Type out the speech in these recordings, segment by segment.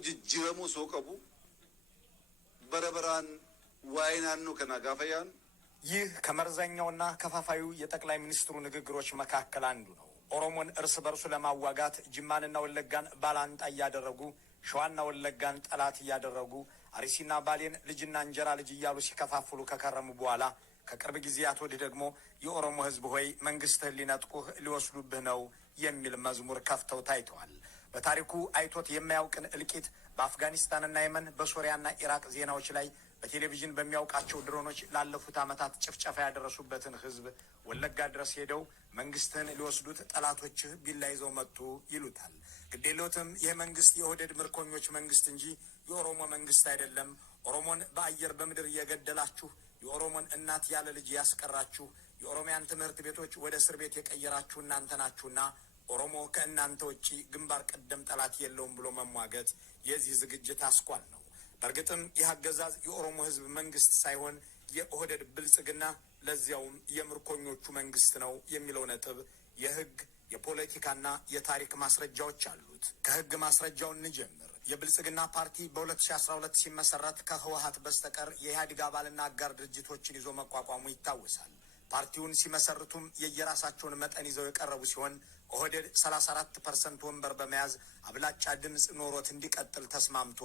jijjiiramuu soo qabu በረበራን ዋይናኑ ከናጋፈያን ይህ ከመርዘኛውና ከፋፋዩ የጠቅላይ ሚኒስትሩ ንግግሮች መካከል አንዱ ነው። ኦሮሞን እርስ በርሱ ለማዋጋት ጅማንና ወለጋን ባላንጣ ያደረጉ ሸዋና ወለጋን ጠላት ያደረጉ አርሲና ባሌን ልጅና እንጀራ ልጅ እያሉ ሲከፋፍሉ ከከረሙ በኋላ ከቅርብ ጊዜያት ወዲህ ደግሞ የኦሮሞ ሕዝብ ሆይ መንግስትህን ሊነጥቁህ ሊወስዱብህ ነው የሚል መዝሙር ከፍተው ታይተዋል። በታሪኩ አይቶት የማያውቅን እልቂት በአፍጋኒስታንና የመን በሶሪያና ኢራቅ ዜናዎች ላይ በቴሌቪዥን በሚያውቃቸው ድሮኖች ላለፉት ዓመታት ጭፍጨፋ ያደረሱበትን ሕዝብ ወለጋ ድረስ ሄደው መንግስትህን ሊወስዱት ጠላቶችህ ቢላ ይዘው መጡ ይሉታል። ግዴሎትም ይህ መንግስት የኦህዴድ ምርኮኞች መንግስት እንጂ የኦሮሞ መንግስት አይደለም። ኦሮሞን በአየር በምድር እየገደላችሁ የኦሮሞን እናት ያለ ልጅ ያስቀራችሁ የኦሮሚያን ትምህርት ቤቶች ወደ እስር ቤት የቀየራችሁ እናንተ ናችሁና ኦሮሞ ከእናንተ ውጪ ግንባር ቀደም ጠላት የለውም ብሎ መሟገት የዚህ ዝግጅት አስኳል ነው። በእርግጥም ይህ አገዛዝ የኦሮሞ ህዝብ መንግስት ሳይሆን የኦህዴድ ብልጽግና ለዚያውም የምርኮኞቹ መንግስት ነው የሚለው ነጥብ የህግ የፖለቲካና የታሪክ ማስረጃዎች አሉት። ከህግ ማስረጃው እንጀምር። የብልጽግና ፓርቲ በ2012 ሲመሰረት ከህወሀት በስተቀር የኢህአዴግ አባልና አጋር ድርጅቶችን ይዞ መቋቋሙ ይታወሳል። ፓርቲውን ሲመሰርቱም የየራሳቸውን መጠን ይዘው የቀረቡ ሲሆን ኦህዴድ 34% ወንበር በመያዝ አብላጫ ድምፅ ኖሮት እንዲቀጥል ተስማምቶ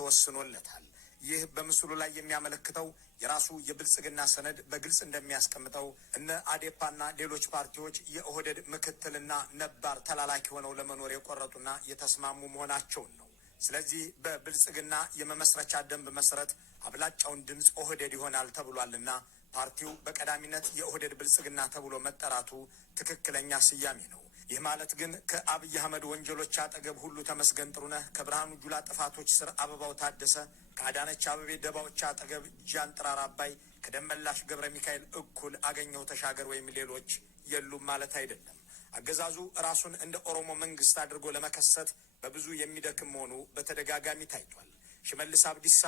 ተወስኖለታል። ይህ በምስሉ ላይ የሚያመለክተው የራሱ የብልጽግና ሰነድ በግልጽ እንደሚያስቀምጠው እነ አዴፓና ሌሎች ፓርቲዎች የኦህዴድ ምክትልና ነባር ተላላኪ ሆነው ለመኖር የቆረጡና የተስማሙ መሆናቸውን ነው። ስለዚህ በብልጽግና የመመስረቻ ደንብ መሰረት አብላጫውን ድምፅ ኦህዴድ ይሆናል ተብሏልና ፓርቲው በቀዳሚነት የኦህዴድ ብልጽግና ተብሎ መጠራቱ ትክክለኛ ስያሜ ነው። ይህ ማለት ግን ከአብይ አህመድ ወንጀሎች አጠገብ ሁሉ ተመስገን ጥሩነህ፣ ከብርሃኑ ጁላ ጥፋቶች ስር አበባው ታደሰ፣ ከአዳነች አበቤ ደባዎች አጠገብ ጃንጥራር አባይ፣ ከደመላሽ ገብረ ሚካኤል እኩል አገኘው ተሻገር ወይም ሌሎች የሉም ማለት አይደለም። አገዛዙ ራሱን እንደ ኦሮሞ መንግስት አድርጎ ለመከሰት በብዙ የሚደክም መሆኑ በተደጋጋሚ ታይቷል። ሽመልስ አብዲሳ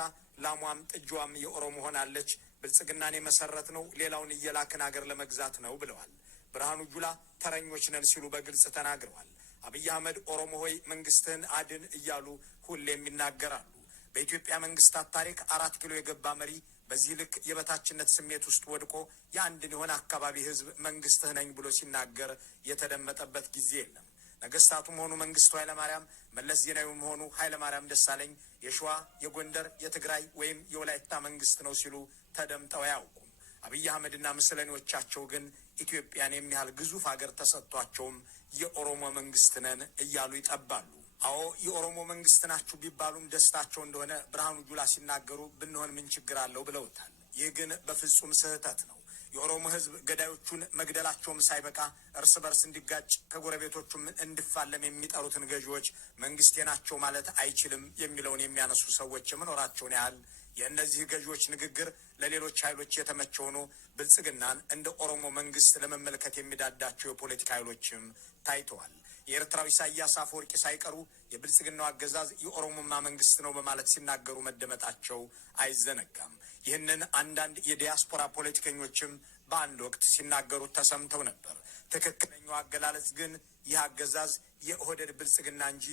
ላሟም ጥጇም የኦሮሞ ሆናለች፣ ብልጽግናን የመሰረት ነው ሌላውን እየላክን አገር ለመግዛት ነው ብለዋል። ብርሃኑ ጁላ ተረኞች ነን ሲሉ በግልጽ ተናግረዋል። አብይ አህመድ ኦሮሞ ሆይ መንግስትህን አድን እያሉ ሁሌም ይናገራሉ። በኢትዮጵያ መንግስታት ታሪክ 4 ኪሎ የገባ መሪ በዚህ ልክ የበታችነት ስሜት ውስጥ ወድቆ የአንድን የሆነ አካባቢ ህዝብ መንግስትህ ነኝ ብሎ ሲናገር የተደመጠበት ጊዜ የለም። ነገስታቱም ሆኑ መንግስቱ ኃይለማርያም፣ መለስ ዜናዊም ሆኑ ኃይለማርያም ደሳለኝ የሸዋ የጎንደር የትግራይ ወይም የወላይታ መንግስት ነው ሲሉ ተደምጠው አያውቁም። አብይ አህመድና ምስለኔዎቻቸው ግን ኢትዮጵያን የሚያህል ግዙፍ ሀገር ተሰጥቷቸውም የኦሮሞ መንግስት ነን እያሉ ይጠባሉ። አዎ የኦሮሞ መንግስት ናችሁ ቢባሉም ደስታቸው እንደሆነ ብርሃኑ ጁላ ሲናገሩ ብንሆን ምን ችግር አለው ብለውታል። ይህ ግን በፍጹም ስህተት ነው። የኦሮሞ ህዝብ ገዳዮቹን መግደላቸውም ሳይበቃ እርስ በርስ እንዲጋጭ ከጎረቤቶቹም እንዲፋለም የሚጠሩትን ገዢዎች መንግስቴ ናቸው ማለት አይችልም የሚለውን የሚያነሱ ሰዎች የመኖራቸውን ያህል የእነዚህ ገዢዎች ንግግር ለሌሎች ኃይሎች የተመቸ ሆኖ ብልጽግናን እንደ ኦሮሞ መንግስት ለመመልከት የሚዳዳቸው የፖለቲካ ኃይሎችም ታይተዋል። የኤርትራው ኢሳያስ አፈወርቂ ሳይቀሩ የብልጽግናው አገዛዝ የኦሮሞማ መንግስት ነው በማለት ሲናገሩ መደመጣቸው አይዘነጋም። ይህንን አንዳንድ የዲያስፖራ ፖለቲከኞችም በአንድ ወቅት ሲናገሩት ተሰምተው ነበር። ትክክለኛው አገላለጽ ግን ይህ አገዛዝ የኦህዴድ ብልጽግና እንጂ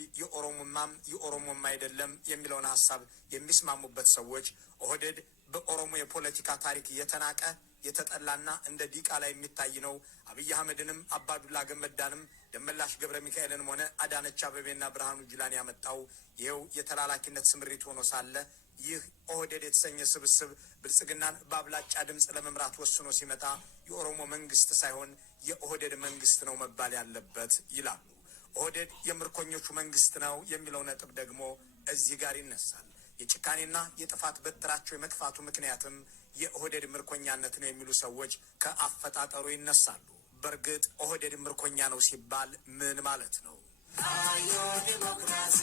የኦሮሞማ አይደለም የሚለውን ሀሳብ የሚስማሙበት ሰዎች ኦህዴድ በኦሮሞ የፖለቲካ ታሪክ የተናቀ የተጠላና እንደ ዲቃላ የሚታይ ነው። አብይ አህመድንም አባዱላ ገመዳንም ደመላሽ ገብረ ሚካኤልንም ሆነ አዳነች አበቤና ብርሃኑ ጁላን ያመጣው ይኸው የተላላኪነት ስምሪት ሆኖ ሳለ ይህ ኦህዴድ የተሰኘ ስብስብ ብልጽግናን በአብላጫ ድምፅ ለመምራት ወስኖ ሲመጣ የኦሮሞ መንግስት ሳይሆን የኦህዴድ መንግስት ነው መባል ያለበት ይላሉ። ኦህዴድ የምርኮኞቹ መንግስት ነው የሚለው ነጥብ ደግሞ እዚህ ጋር ይነሳል። የጭካኔና የጥፋት በትራቸው የመጥፋቱ ምክንያትም የኦህዴድ ምርኮኛነት ነው የሚሉ ሰዎች ከአፈጣጠሩ ይነሳሉ። በእርግጥ ኦህዴድ ምርኮኛ ነው ሲባል ምን ማለት ነው? አዮ ዲሞክራሲ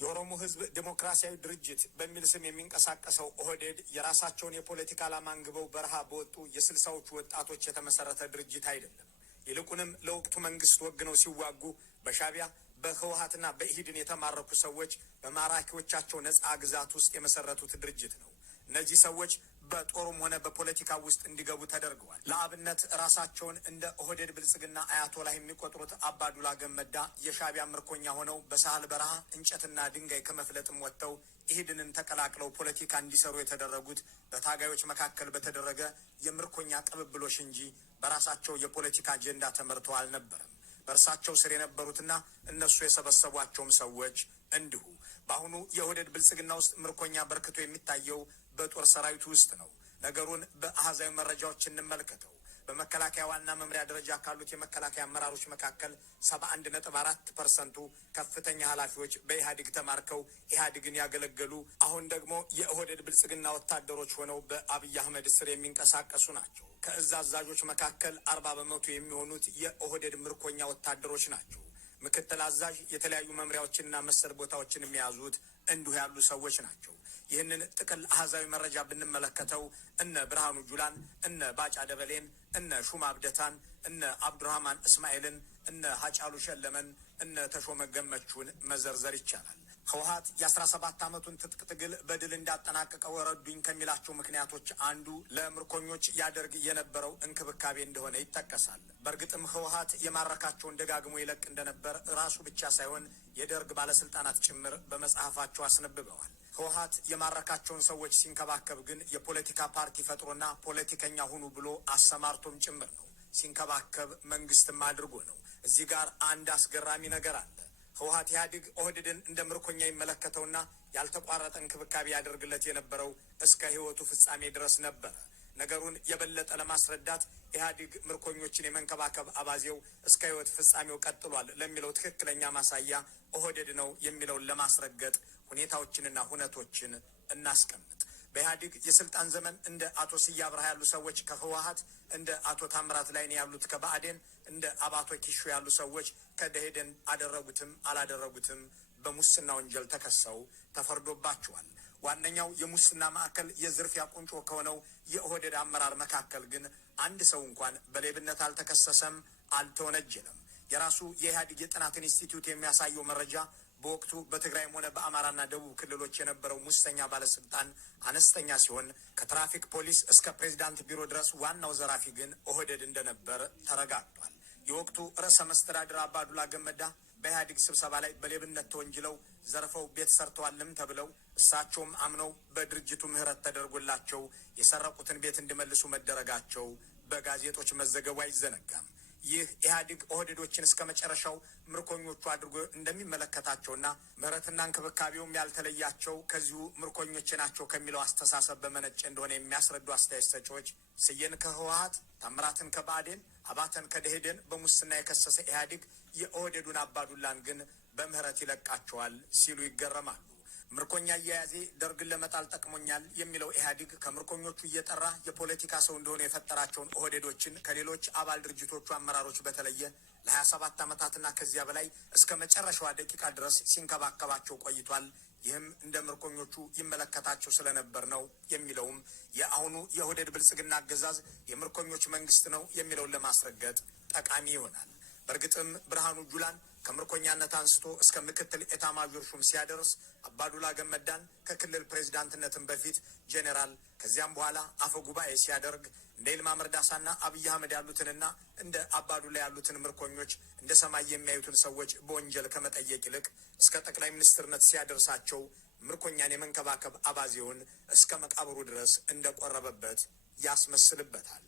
የኦሮሞ ህዝብ ዴሞክራሲያዊ ድርጅት በሚል ስም የሚንቀሳቀሰው ኦህዴድ የራሳቸውን የፖለቲካ ዓላማ አንግበው በረሃ በወጡ የስልሳዎቹ ወጣቶች የተመሰረተ ድርጅት አይደለም። ይልቁንም ለወቅቱ መንግስት ወግነው ሲዋጉ በሻቢያ በህወሀትና በኢህድን የተማረኩ ሰዎች በማራኪዎቻቸው ነጻ ግዛት ውስጥ የመሰረቱት ድርጅት ነው። እነዚህ ሰዎች በጦሩም ሆነ በፖለቲካ ውስጥ እንዲገቡ ተደርገዋል። ለአብነት ራሳቸውን እንደ ኦህዴድ ብልጽግና አያቶላህ የሚቆጥሩት አባዱላ ገመዳ የሻዕቢያ ምርኮኛ ሆነው በሳህል በረሃ እንጨትና ድንጋይ ከመፍለጥም ወጥተው ኢህድንን ተቀላቅለው ፖለቲካ እንዲሰሩ የተደረጉት በታጋዮች መካከል በተደረገ የምርኮኛ ቅብብሎሽ እንጂ በራሳቸው የፖለቲካ አጀንዳ ተመርተው አልነበረም። በእርሳቸው ስር የነበሩትና እነሱ የሰበሰቧቸውም ሰዎች እንዲሁ። በአሁኑ የኦህዴድ ብልጽግና ውስጥ ምርኮኛ በርክቶ የሚታየው በጦር ሰራዊቱ ውስጥ ነው። ነገሩን በአሃዛዊ መረጃዎች እንመልከተው። በመከላከያ ዋና መምሪያ ደረጃ ካሉት የመከላከያ አመራሮች መካከል 71.4% ከፍተኛ ኃላፊዎች በኢህአዴግ ተማርከው ኢህአዴግን ያገለገሉ፣ አሁን ደግሞ የኦህዴድ ብልጽግና ወታደሮች ሆነው በአብይ አህመድ ስር የሚንቀሳቀሱ ናቸው። ከእዝ አዛዦች መካከል 40% የሚሆኑት የኦህዴድ ምርኮኛ ወታደሮች ናቸው። ምክትል አዛዥ የተለያዩ መምሪያዎችንና መሰል ቦታዎችን የሚያዙት እንዲሁ ያሉ ሰዎች ናቸው። ይህንን ጥቅል አሃዛዊ መረጃ ብንመለከተው እነ ብርሃኑ ጁላን፣ እነ ባጫ ደበሌን፣ እነ ሹማ አብደታን፣ እነ አብዱራህማን እስማኤልን፣ እነ ሀጫሉ ሸለመን፣ እነ ተሾመ ገመቹን መዘርዘር ይቻላል። ህወሓት የ17 ዓመቱን ትጥቅ ትግል በድል እንዳጠናቀቀው ረዱኝ ከሚላቸው ምክንያቶች አንዱ ለምርኮኞች ያደርግ የነበረው እንክብካቤ እንደሆነ ይጠቀሳል። በእርግጥም ህወሓት የማረካቸውን ደጋግሞ ይለቅ እንደነበር ራሱ ብቻ ሳይሆን የደርግ ባለስልጣናት ጭምር በመጽሐፋቸው አስነብበዋል። ህወሓት የማረካቸውን ሰዎች ሲንከባከብ ግን የፖለቲካ ፓርቲ ፈጥሮና ፖለቲከኛ ሁኑ ብሎ አሰማርቶም ጭምር ነው። ሲንከባከብ መንግስትም አድርጎ ነው። እዚህ ጋር አንድ አስገራሚ ነገር አለ። ህወሓት ኢህአዴግ ኦህዴድን እንደ ምርኮኛ ይመለከተውና ያልተቋረጠ እንክብካቤ ያደርግለት የነበረው እስከ ህይወቱ ፍጻሜ ድረስ ነበረ። ነገሩን የበለጠ ለማስረዳት ኢህአዴግ ምርኮኞችን የመንከባከብ አባዜው እስከ ህይወት ፍጻሜው ቀጥሏል ለሚለው ትክክለኛ ማሳያ ኦህዴድ ነው የሚለውን ለማስረገጥ ሁኔታዎችንና ሁነቶችን እናስቀምጥ። በኢህአዴግ የስልጣን ዘመን እንደ አቶ ስዬ አብርሃ ያሉ ሰዎች ከህወሓት፣ እንደ አቶ ታምራት ላይኔ ያሉት ከብአዴን፣ እንደ አባቶ ኪሾ ያሉ ሰዎች ከደኢህዴን አደረጉትም አላደረጉትም በሙስና ወንጀል ተከሰው ተፈርዶባቸዋል። ዋነኛው የሙስና ማዕከል የዝርፊያ ቁንጮ ከሆነው የኦህዴድ አመራር መካከል ግን አንድ ሰው እንኳን በሌብነት አልተከሰሰም፣ አልተወነጀለም። የራሱ የኢህአዴግ የጥናት ኢንስቲትዩት የሚያሳየው መረጃ በወቅቱ በትግራይም ሆነ በአማራና ደቡብ ክልሎች የነበረው ሙሰኛ ባለስልጣን አነስተኛ ሲሆን ከትራፊክ ፖሊስ እስከ ፕሬዚዳንት ቢሮ ድረስ ዋናው ዘራፊ ግን ኦህዴድ እንደነበር ተረጋግጧል። የወቅቱ ርዕሰ መስተዳድር አባዱላ ገመዳ በኢህአዴግ ስብሰባ ላይ በሌብነት ተወንጅለው ዘርፈው ቤት ሰርተዋልም ተብለው እሳቸውም አምነው በድርጅቱ ምህረት ተደርጎላቸው የሰረቁትን ቤት እንዲመልሱ መደረጋቸው በጋዜጦች መዘገቡ አይዘነጋም። ይህ ኢህአዴግ ኦህዴዶችን እስከ መጨረሻው ምርኮኞቹ አድርጎ እንደሚመለከታቸውና ምህረትና እንክብካቤውም ያልተለያቸው ከዚሁ ምርኮኞች ናቸው ከሚለው አስተሳሰብ በመነጨ እንደሆነ የሚያስረዱ አስተያየት ሰጪዎች ስዬን ከህወሓት፣ ታምራትን ከብአዴን፣ አባተን ከደኢህዴን በሙስና የከሰሰ ኢህአዴግ የኦህዴዱን አባዱላን ግን በምህረት ይለቃቸዋል ሲሉ ይገረማሉ። ምርኮኛ አያያዜ ደርግን ለመጣል ጠቅሞኛል የሚለው ኢህአዴግ ከምርኮኞቹ እየጠራ የፖለቲካ ሰው እንደሆነ የፈጠራቸውን ኦህዴዶችን ከሌሎች አባል ድርጅቶቹ አመራሮች በተለየ ለ27 ዓመታትና ከዚያ በላይ እስከ መጨረሻዋ ደቂቃ ድረስ ሲንከባከባቸው ቆይቷል። ይህም እንደ ምርኮኞቹ ይመለከታቸው ስለነበር ነው የሚለውም የአሁኑ የኦህዴድ ብልጽግና አገዛዝ የምርኮኞች መንግስት ነው የሚለውን ለማስረገጥ ጠቃሚ ይሆናል። በእርግጥም ብርሃኑ ጁላን ከምርኮኛነት አንስቶ እስከ ምክትል ኤታማዦር ሹም ሲያደርስ አባዱላ ገመዳን ከክልል ፕሬዚዳንትነትን በፊት ጄኔራል ከዚያም በኋላ አፈ ጉባኤ ሲያደርግ እንደ ይልማ መርዳሳና አብይ አህመድ ያሉትንና እንደ አባዱላ ያሉትን ምርኮኞች እንደ ሰማይ የሚያዩትን ሰዎች በወንጀል ከመጠየቅ ይልቅ እስከ ጠቅላይ ሚኒስትርነት ሲያደርሳቸው ምርኮኛን የመንከባከብ አባዜውን እስከ መቃብሩ ድረስ እንደቆረበበት ያስመስልበታል።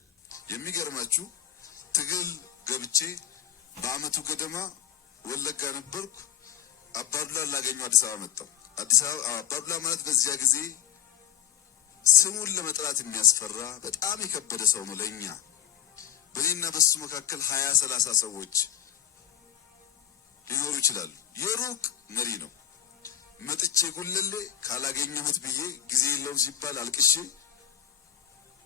የሚገርማችሁ ትግል ገብቼ በአመቱ ገደማ ወለጋ ነበርኩ። አባዱላ ላገኘው አዲስ አበባ መጣሁ። አባዱላ ማለት በዚያ ጊዜ ስሙን ለመጥራት የሚያስፈራ በጣም የከበደ ሰው ነው ለኛ። በእኔና በሱ መካከል 20-30 ሰዎች ሊኖሩ ይችላሉ። የሩቅ መሪ ነው። መጥቼ ጉለሌ ካላገኘሁት ብዬ ጊዜ የለውም ሲባል አልቅሼ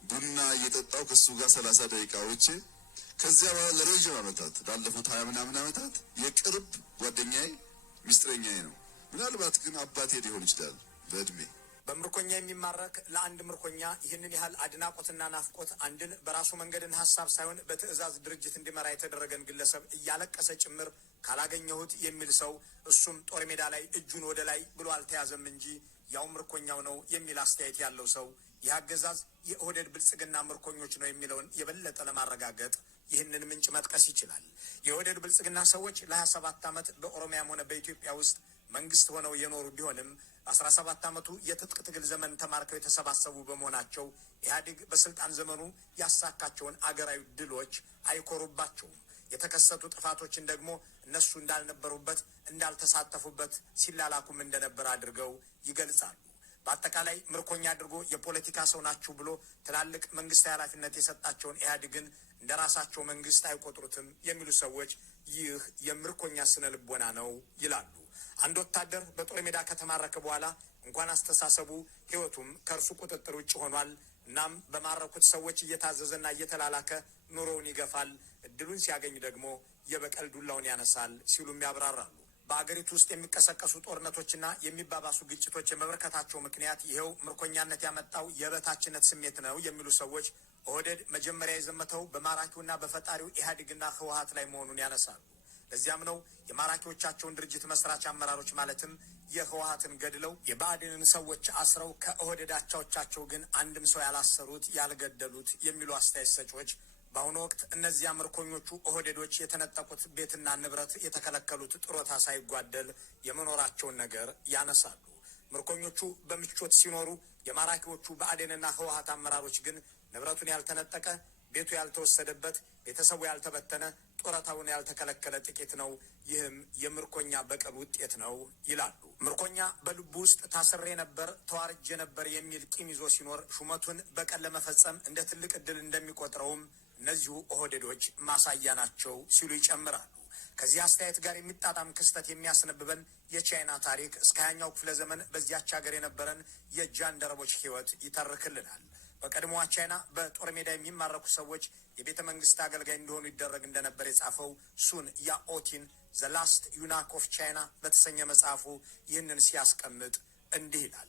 ቡና እየጠጣው ከሱ ጋር 30 ደቂቃዎች ከዚያ በኋላ ለረጅም ዓመታት ላለፉት 20 ምናምን ዓመታት የቅርብ ጓደኛዬ ሚስጥረኛዬ ነው። ምናልባት ግን አባቴ ሊሆን ይችላል በእድሜ በምርኮኛ የሚማረክ ለአንድ ምርኮኛ ይህንን ያህል አድናቆትና ናፍቆት አንድን በራሱ መንገድን ሀሳብ ሳይሆን በትዕዛዝ ድርጅት እንዲመራ የተደረገን ግለሰብ እያለቀሰ ጭምር ካላገኘሁት የሚል ሰው እሱም ጦር ሜዳ ላይ እጁን ወደ ላይ ብሎ አልተያዘም እንጂ ያው ምርኮኛው ነው የሚል አስተያየት ያለው ሰው ይህ አገዛዝ የኦህዴድ ብልጽግና ምርኮኞች ነው የሚለውን የበለጠ ለማረጋገጥ ይህንን ምንጭ መጥቀስ ይችላል። የኦህዴድ ብልጽግና ሰዎች ለ27 ዓመት በኦሮሚያም ሆነ በኢትዮጵያ ውስጥ መንግስት ሆነው የኖሩ ቢሆንም 17 ዓመቱ የትጥቅ ትግል ዘመን ተማርከው የተሰባሰቡ በመሆናቸው ኢህአዴግ በስልጣን ዘመኑ ያሳካቸውን አገራዊ ድሎች አይኮሩባቸውም። የተከሰቱ ጥፋቶችን ደግሞ እነሱ እንዳልነበሩበት እንዳልተሳተፉበት ሲላላኩም እንደነበር አድርገው ይገልጻሉ። በአጠቃላይ ምርኮኛ አድርጎ የፖለቲካ ሰው ናችሁ ብሎ ትላልቅ መንግስታዊ ኃላፊነት የሰጣቸውን ኢህአዴግን እንደ ራሳቸው መንግስት አይቆጥሩትም የሚሉ ሰዎች ይህ የምርኮኛ ስነ ልቦና ነው ይላሉ። አንድ ወታደር በጦር ሜዳ ከተማረከ በኋላ እንኳን አስተሳሰቡ ሕይወቱም ከእርሱ ቁጥጥር ውጭ ሆኗል። እናም በማረኩት ሰዎች እየታዘዘና እየተላላከ ኑሮውን ይገፋል፣ እድሉን ሲያገኝ ደግሞ የበቀል ዱላውን ያነሳል ሲሉም ያብራራሉ። በአገሪቱ ውስጥ የሚቀሰቀሱ ጦርነቶችና የሚባባሱ ግጭቶች የመበርከታቸው ምክንያት ይኸው ምርኮኛነት ያመጣው የበታችነት ስሜት ነው የሚሉ ሰዎች ኦህዴድ መጀመሪያ የዘመተው በማራኪውና በፈጣሪው ኢህአዴግና ህወሀት ላይ መሆኑን ያነሳሉ። ለዚያም ነው የማራኪዎቻቸውን ድርጅት መስራች አመራሮች ማለትም የህወሀትን ገድለው የብአዴንን ሰዎች አስረው ከኦህዴድ አቻዎቻቸው ግን አንድም ሰው ያላሰሩት ያልገደሉት የሚሉ አስተያየት ሰጪዎች በአሁኑ ወቅት እነዚያ ምርኮኞቹ ኦህዴዶች የተነጠቁት ቤትና ንብረት የተከለከሉት ጥሮታ ሳይጓደል የመኖራቸውን ነገር ያነሳሉ። ምርኮኞቹ በምቾት ሲኖሩ፣ የማራኪዎቹ ብአዴንና ህወሀት አመራሮች ግን ንብረቱን ያልተነጠቀ፣ ቤቱ ያልተወሰደበት፣ ቤተሰቡ ያልተበተነ፣ ጡረታውን ያልተከለከለ ጥቂት ነው። ይህም የምርኮኛ በቀል ውጤት ነው ይላሉ። ምርኮኛ በልቡ ውስጥ ታስሬ ነበር፣ ተዋርጄ ነበር የሚል ቂም ይዞ ሲኖር ሹመቱን በቀል ለመፈጸም እንደ ትልቅ ዕድል እንደሚቆጥረውም እነዚሁ ኦህዴዶች ማሳያ ናቸው ሲሉ ይጨምራሉ። ከዚህ አስተያየት ጋር የሚጣጣም ክስተት የሚያስነብበን የቻይና ታሪክ እስከ 20ኛው ክፍለ ዘመን በዚያች ሀገር የነበረን የጃንደረቦች ህይወት ይተርክልናል። በቀድሞዋ ቻይና በጦር ሜዳ የሚማረኩ ሰዎች የቤተ መንግስት አገልጋይ እንዲሆኑ ይደረግ እንደነበር የጻፈው ሱን ያኦቲን ዘ ላስት ዩናክ ኦፍ ቻይና በተሰኘ መጽሐፉ ይህንን ሲያስቀምጥ እንዲህ ይላል።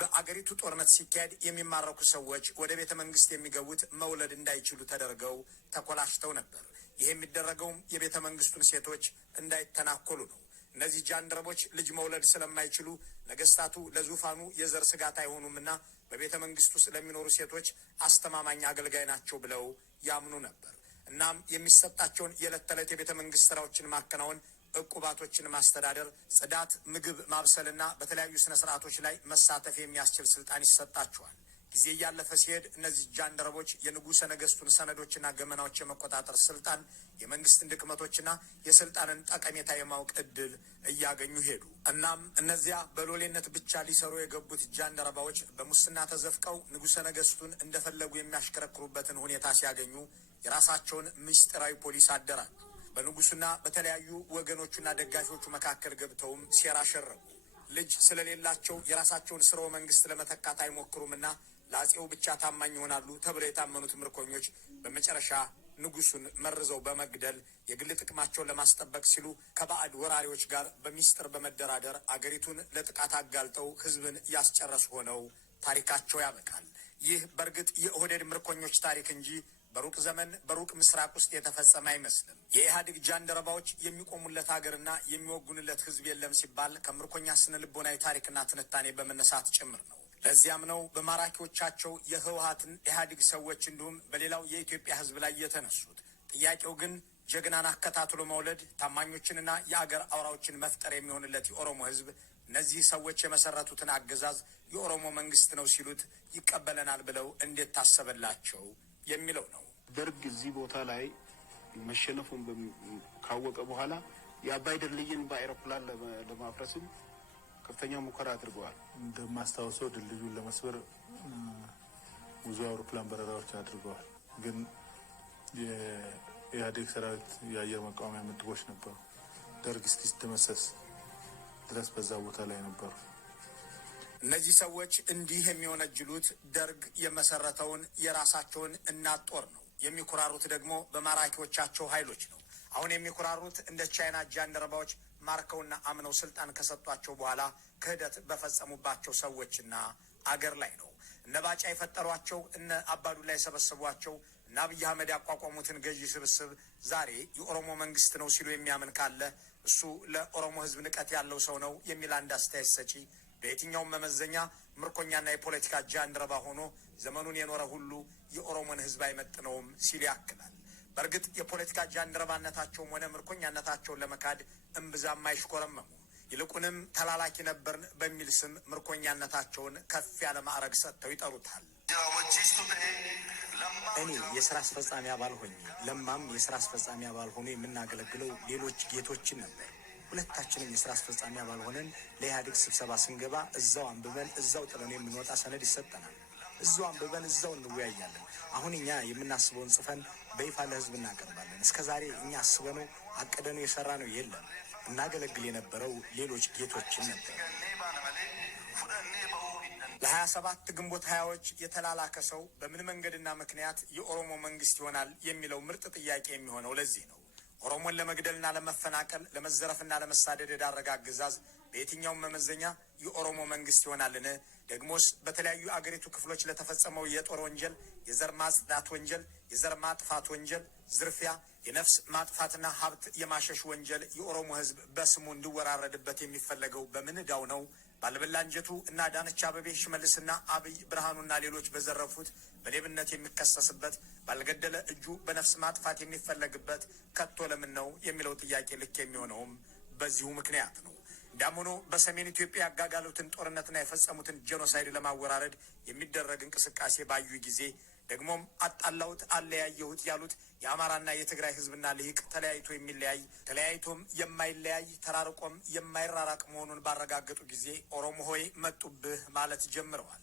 በአገሪቱ ጦርነት ሲካሄድ የሚማረኩ ሰዎች ወደ ቤተ መንግስት የሚገቡት መውለድ እንዳይችሉ ተደርገው ተኮላሽተው ነበር። ይህ የሚደረገውም የቤተ መንግስቱን ሴቶች እንዳይተናኮሉ ነው። እነዚህ ጃንደረቦች ልጅ መውለድ ስለማይችሉ ነገስታቱ ለዙፋኑ የዘር ስጋት አይሆኑምና በቤተ መንግስቱ ስለሚኖሩ ሴቶች አስተማማኝ አገልጋይ ናቸው ብለው ያምኑ ነበር። እናም የሚሰጣቸውን የዕለት ተዕለት የቤተ መንግስት ስራዎችን ማከናወን፣ ዕቁባቶችን ማስተዳደር፣ ጽዳት፣ ምግብ ማብሰልና በተለያዩ ስነ ስርዓቶች ላይ መሳተፍ የሚያስችል ስልጣን ይሰጣቸዋል። ጊዜ እያለፈ ሲሄድ እነዚህ ጃንደረቦች የንጉሠ ነገስቱን ሰነዶችና ገመናዎች የመቆጣጠር ስልጣን፣ የመንግስትን ድክመቶችና የስልጣንን ጠቀሜታ የማወቅ እድል እያገኙ ሄዱ። እናም እነዚያ በሎሌነት ብቻ ሊሰሩ የገቡት ጃንደረባዎች በሙስና ተዘፍቀው ንጉሠ ነገስቱን እንደፈለጉ የሚያሽከረክሩበትን ሁኔታ ሲያገኙ የራሳቸውን ምስጢራዊ ፖሊስ አደራጁ። በንጉሱና በተለያዩ ወገኖቹና ደጋፊዎቹ መካከል ገብተውም ሴራ ሸረቡ። ልጅ ስለሌላቸው የራሳቸውን ስርወ መንግስት ለመተካት አይሞክሩምና ለአጼው ብቻ ታማኝ ይሆናሉ ተብለው የታመኑት ምርኮኞች በመጨረሻ ንጉሱን መርዘው በመግደል የግል ጥቅማቸውን ለማስጠበቅ ሲሉ ከባዕድ ወራሪዎች ጋር በሚስጥር በመደራደር አገሪቱን ለጥቃት አጋልጠው ህዝብን ያስጨረሱ ሆነው ታሪካቸው ያበቃል። ይህ በእርግጥ የኦህዴድ ምርኮኞች ታሪክ እንጂ በሩቅ ዘመን በሩቅ ምስራቅ ውስጥ የተፈጸመ አይመስልም። የኢህአዴግ ጃንደረባዎች የሚቆሙለት ሀገርና የሚወጉንለት ህዝብ የለም ሲባል ከምርኮኛ ስነ ልቦናዊ ታሪክና ትንታኔ በመነሳት ጭምር ነው። ለዚያም ነው በማራኪዎቻቸው የህወሀትን ኢህአዴግ ሰዎች እንዲሁም በሌላው የኢትዮጵያ ህዝብ ላይ የተነሱት። ጥያቄው ግን ጀግናን አከታትሎ መውለድ፣ ታማኞችንና የአገር አውራዎችን መፍጠር የሚሆንለት የኦሮሞ ህዝብ እነዚህ ሰዎች የመሰረቱትን አገዛዝ የኦሮሞ መንግስት ነው ሲሉት ይቀበለናል ብለው እንዴት ታሰበላቸው የሚለው ነው። ደርግ እዚህ ቦታ ላይ መሸነፉን ካወቀ በኋላ የአባይ ድልድይን በአይሮፕላን ለማፍረስም ከፍተኛ ሙከራ አድርገዋል። እንደማስታወሰው ድልድዩን ለመስበር ብዙ አውሮፕላን በረራዎችን አድርገዋል። ግን የኢህአዴግ ሰራዊት የአየር መቃወሚያ ምድቦች ነበሩ። ደርግ እስኪደመሰስ ድረስ በዛ ቦታ ላይ ነበሩ። እነዚህ ሰዎች እንዲህ የሚወነጅሉት ደርግ የመሰረተውን የራሳቸውን እናት ጦር ነው። የሚኮራሩት ደግሞ በማራኪዎቻቸው ኃይሎች ነው። አሁን የሚኮራሩት እንደ ቻይና ጃንደረባዎች ማርከውና አምነው ስልጣን ከሰጧቸው በኋላ ክህደት በፈጸሙባቸው ሰዎችና አገር ላይ ነው። እነ ባጫ የፈጠሯቸው እነ አባዱላ የሰበሰቧቸው እና አብይ አህመድ ያቋቋሙትን ገዢ ስብስብ ዛሬ የኦሮሞ መንግስት ነው ሲሉ የሚያምን ካለ እሱ ለኦሮሞ ህዝብ ንቀት ያለው ሰው ነው የሚል አንድ አስተያየት ሰጪ በየትኛውም መመዘኛ ምርኮኛና የፖለቲካ ጃንደረባ ሆኖ ዘመኑን የኖረ ሁሉ የኦሮሞን ህዝብ አይመጥነውም ሲል ያክላል። በእርግጥ የፖለቲካ ጃንደረባነታቸውም ሆነ ምርኮኛነታቸውን ለመካድ እምብዛም አይሽኮረመሙ። ይልቁንም ተላላኪ ነበርን በሚል ስም ምርኮኛነታቸውን ከፍ ያለ ማዕረግ ሰጥተው ይጠሩታል። እኔ የስራ አስፈጻሚ አባል ሆኜ ለማም የስራ አስፈጻሚ አባል ሆኖ የምናገለግለው ሌሎች ጌቶችን ነበር። ሁለታችንም የስራ አስፈጻሚ አባል ሆነን ለኢህአዴግ ስብሰባ ስንገባ እዛው አንብበን እዛው ጥለን የምንወጣ ሰነድ ይሰጠናል። እዛው አንብበን እዛው እንወያያለን። አሁን እኛ የምናስበውን ጽፈን በይፋ ለህዝብ እናቀርባለን። እስከዛሬ እኛ አስበነው አቅደነው የሰራ ነው የለም። እናገለግል የነበረው ሌሎች ጌቶችን ነበር። ለ27 ግንቦት ሀያዎች የተላላከ ሰው በምን መንገድና ምክንያት የኦሮሞ መንግስት ይሆናል የሚለው ምርጥ ጥያቄ የሚሆነው ለዚህ ነው። ኦሮሞን ለመግደልና ለመፈናቀል ለመዘረፍና ለመሳደድ የዳረገ አገዛዝ በየትኛውም መመዘኛ የኦሮሞ መንግስት ይሆናልን? ደግሞስ በተለያዩ አገሪቱ ክፍሎች ለተፈጸመው የጦር ወንጀል፣ የዘር ማጽዳት ወንጀል፣ የዘር ማጥፋት ወንጀል፣ ዝርፊያ፣ የነፍስ ማጥፋትና ሀብት የማሸሽ ወንጀል የኦሮሞ ህዝብ በስሙ እንዲወራረድበት የሚፈለገው በምን ዕዳው ነው? ባልበላ አንጀቱ እና አዳነች አቤቤ፣ ሽመልስና አብይ፣ ብርሃኑና ሌሎች በዘረፉት በሌብነት የሚከሰስበት፣ ባልገደለ እጁ በነፍስ ማጥፋት የሚፈለግበት ከቶ ለምን ነው የሚለው ጥያቄ ልክ የሚሆነውም በዚሁ ምክንያት ነው። እንዳም ሆኖ በሰሜን ኢትዮጵያ ያጋጋሉትን ጦርነትና የፈጸሙትን ጄኖሳይድ ለማወራረድ የሚደረግ እንቅስቃሴ ባዩ ጊዜ ደግሞም አጣላሁት አለያየሁት ያሉት የአማራና የትግራይ ህዝብና ልሂቅ ተለያይቶ የሚለያይ ተለያይቶም የማይለያይ ተራርቆም የማይራራቅ መሆኑን ባረጋገጡ ጊዜ ኦሮሞ ሆይ መጡብህ ማለት ጀምረዋል።